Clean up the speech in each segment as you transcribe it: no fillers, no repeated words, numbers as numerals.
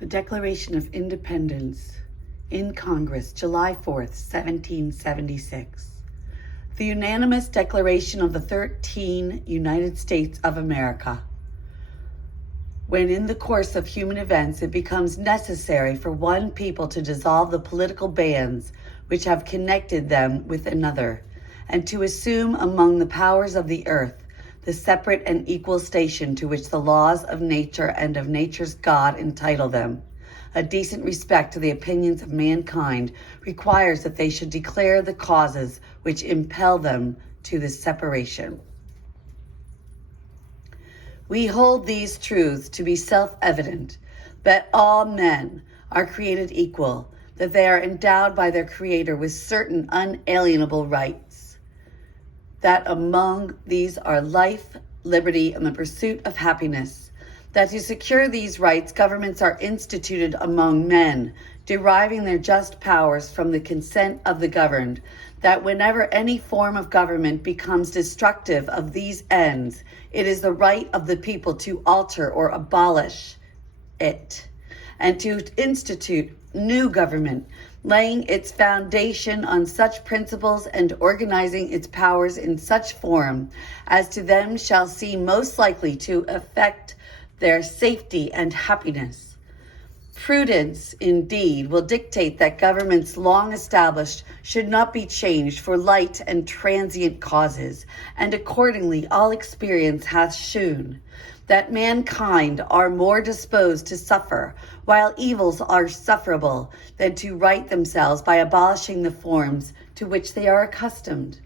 The Declaration of Independence in Congress, July 4th, 1776. The unanimous declaration of the 13 United States of America. When in the course of human events it becomes necessary for one people to dissolve the political bands which have connected them with another, and to assume among the powers of the earth the separate and equal station to which the laws of nature and of nature's God entitle them, a decent respect to the opinions of mankind requires that they should declare the causes which impel them to this separation. We hold these truths to be self-evident, that all men are created equal, that they are endowed by their Creator with certain unalienable rights, that among these are life, liberty, and the pursuit of happiness, that to secure these rights, governments are instituted among men, deriving their just powers from the consent of the governed, that whenever any form of government becomes destructive of these ends, it is the right of the people to alter or abolish it, and to institute new government, laying its foundation on such principles and organizing its powers in such form as to them shall seem most likely to affect their safety and happiness. Prudence, indeed, will dictate that governments long established should not be changed for light and transient causes, and accordingly all experience hath shewn that mankind are more disposed to suffer, while evils are sufferable, than to right themselves by abolishing the forms to which they are accustomed.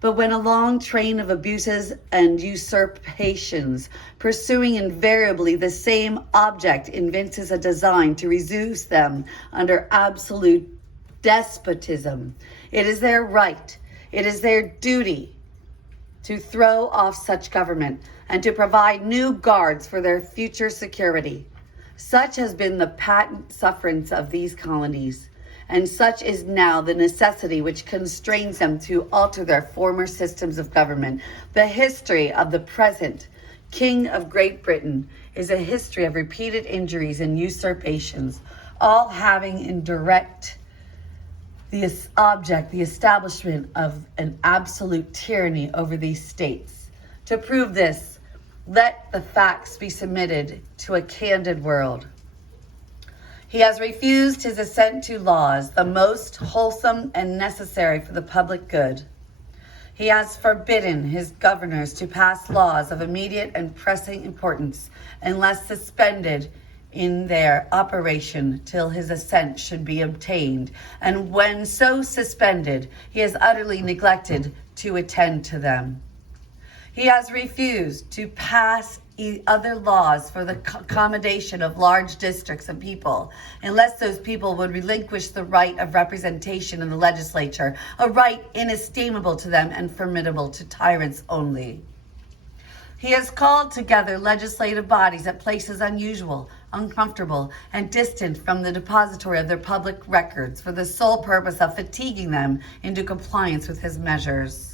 But when a long train of abuses and usurpations, pursuing invariably the same object, evinces a design to reduce them under absolute despotism, it is their right, it is their duty to throw off such government and to provide new guards for their future security. Such has been the patent sufferance of these colonies, and such is now the necessity which constrains them to alter their former systems of government. The history of the present King of Great Britain is a history of repeated injuries and usurpations, all having in direct the object, the establishment of an absolute tyranny over these states. To prove this, let the facts be submitted to a candid world. He has refused his assent to laws, the most wholesome and necessary for the public good. He has forbidden his governors to pass laws of immediate and pressing importance, unless suspended in their operation till his assent should be obtained, and when so suspended, he has utterly neglected to attend to them. He has refused to pass other laws for the accommodation of large districts of people, unless those people would relinquish the right of representation in the legislature, a right inestimable to them and formidable to tyrants only. He has called together legislative bodies at places unusual, uncomfortable, and distant from the depository of their public records for the sole purpose of fatiguing them into compliance with his measures.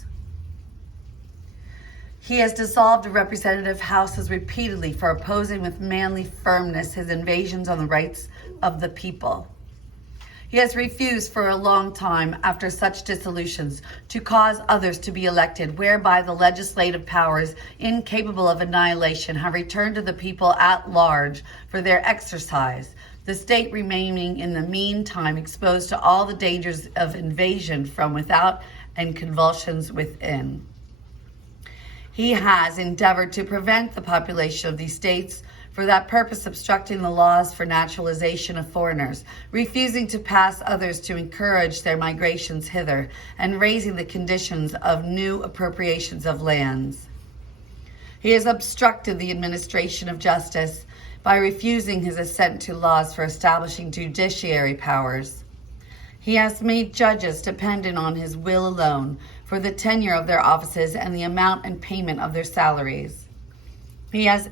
He has dissolved the representative houses repeatedly for opposing with manly firmness his invasions on the rights of the people. He has refused for a long time, after such dissolutions, to cause others to be elected, whereby the legislative powers, incapable of annihilation, have returned to the people at large for their exercise, the state remaining in the meantime exposed to all the dangers of invasion from without and convulsions within. He has endeavored to prevent the population of these states, for that purpose obstructing the laws for naturalization of foreigners, refusing to pass others to encourage their migrations hither, and raising the conditions of new appropriations of lands. He has obstructed the administration of justice by refusing his assent to laws for establishing judiciary powers. He has made judges dependent on his will alone for the tenure of their offices and the amount and payment of their salaries. He has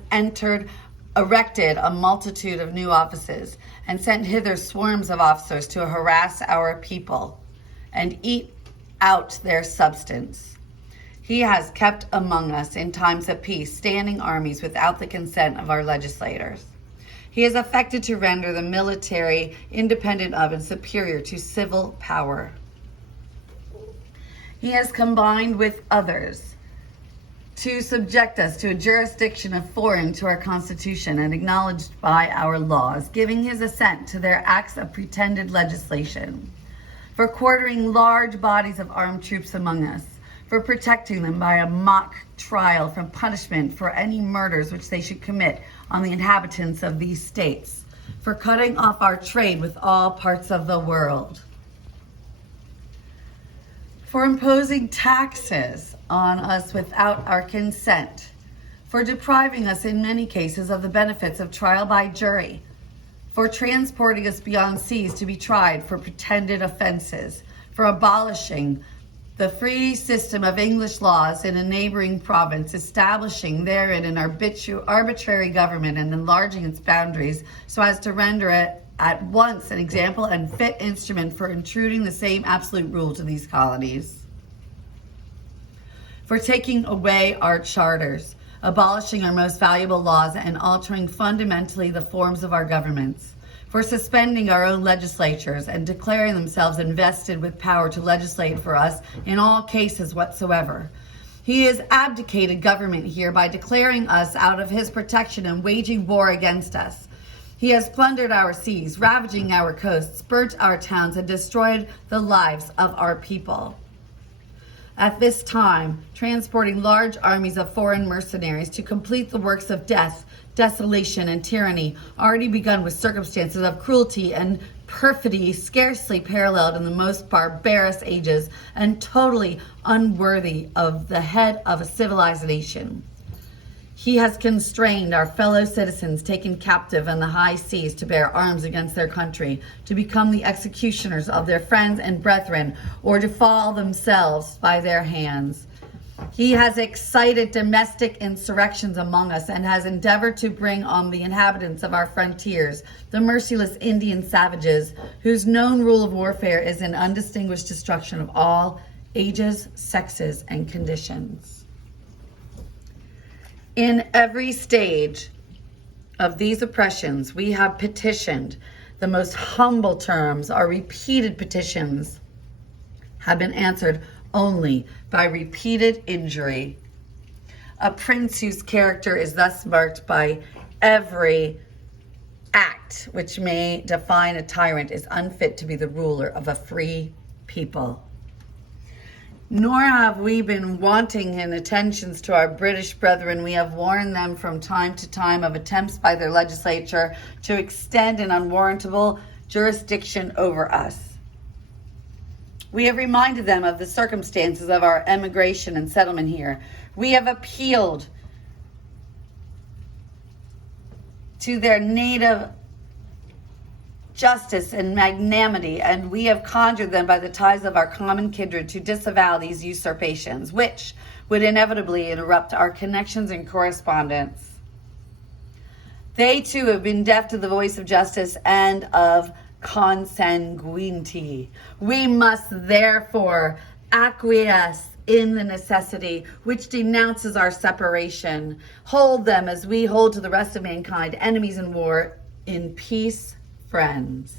erected a multitude of new offices and sent hither swarms of officers to harass our people and eat out their substance. He has kept among us in times of peace standing armies without the consent of our legislators. He has affected to render the military independent of and superior to civil power. He has combined with others to subject us to a jurisdiction of foreign to our Constitution and acknowledged by our laws, giving his assent to their acts of pretended legislation, for quartering large bodies of armed troops among us, for protecting them by a mock trial from punishment for any murders which they should commit on the inhabitants of these states, for cutting off our trade with all parts of the world, for imposing taxes on us without our consent, for depriving us in many cases of the benefits of trial by jury, for transporting us beyond seas to be tried for pretended offenses, for abolishing the free system of English laws in a neighboring province, establishing therein an arbitrary government and enlarging its boundaries so as to render it at once an example and fit instrument for intruding the same absolute rule to these colonies, for taking away our charters, abolishing our most valuable laws, and altering fundamentally the forms of our governments, for suspending our own legislatures and declaring themselves invested with power to legislate for us in all cases whatsoever. He has abdicated government here by declaring us out of his protection and waging war against us. He has plundered our seas, ravaging our coasts, burnt our towns, and destroyed the lives of our people. At this time, transporting large armies of foreign mercenaries to complete the works of death, desolation, and tyranny already begun with circumstances of cruelty and perfidy scarcely paralleled in the most barbarous ages and totally unworthy of the head of a civilized nation. He has constrained our fellow citizens taken captive in the high seas to bear arms against their country, to become the executioners of their friends and brethren, or to fall themselves by their hands. He has excited domestic insurrections among us and has endeavored to bring on the inhabitants of our frontiers the merciless Indian savages, whose known rule of warfare is an undistinguished destruction of all ages, sexes, and conditions. In every stage of these oppressions, we have petitioned the most humble terms. Our repeated petitions have been answered only by repeated injury. A prince whose character is thus marked by every act which may define a tyrant is unfit to be the ruler of a free people. Nor have we been wanting in attentions to our British brethren. We have warned them from time to time of attempts by their legislature to extend an unwarrantable jurisdiction over us. We have reminded them of the circumstances of our emigration and settlement here. We have appealed to their native justice and magnanimity, and we have conjured them by the ties of our common kindred to disavow these usurpations, which would inevitably interrupt our connections and correspondence. They too have been deaf to the voice of justice and of consanguinity. We must therefore acquiesce in the necessity which denounces our separation, hold them as we hold to the rest of mankind, enemies in war, in peace friends.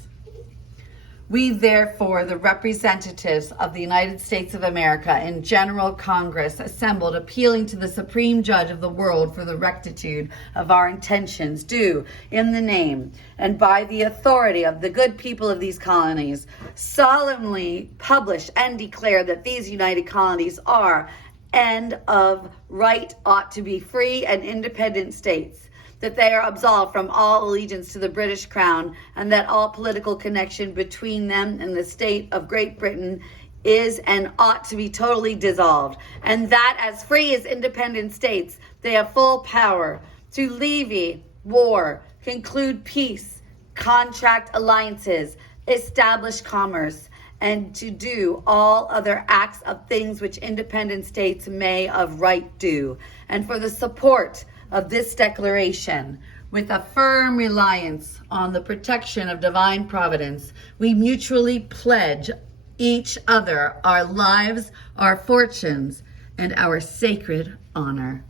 We, therefore, the representatives of the United States of America in General Congress, assembled, appealing to the Supreme Judge of the world for the rectitude of our intentions, do, in the name and by the authority of the good people of these colonies, solemnly publish and declare that these united colonies are, and of right ought to be, free and independent states, that they are absolved from all allegiance to the British Crown, and that all political connection between them and the state of Great Britain is and ought to be totally dissolved, and that as free as independent states, they have full power to levy war, conclude peace, contract alliances, establish commerce, and to do all other acts of things which independent states may of right do. And for the support of this declaration, with a firm reliance on the protection of divine providence, we mutually pledge each other our lives, our fortunes, and our sacred honor.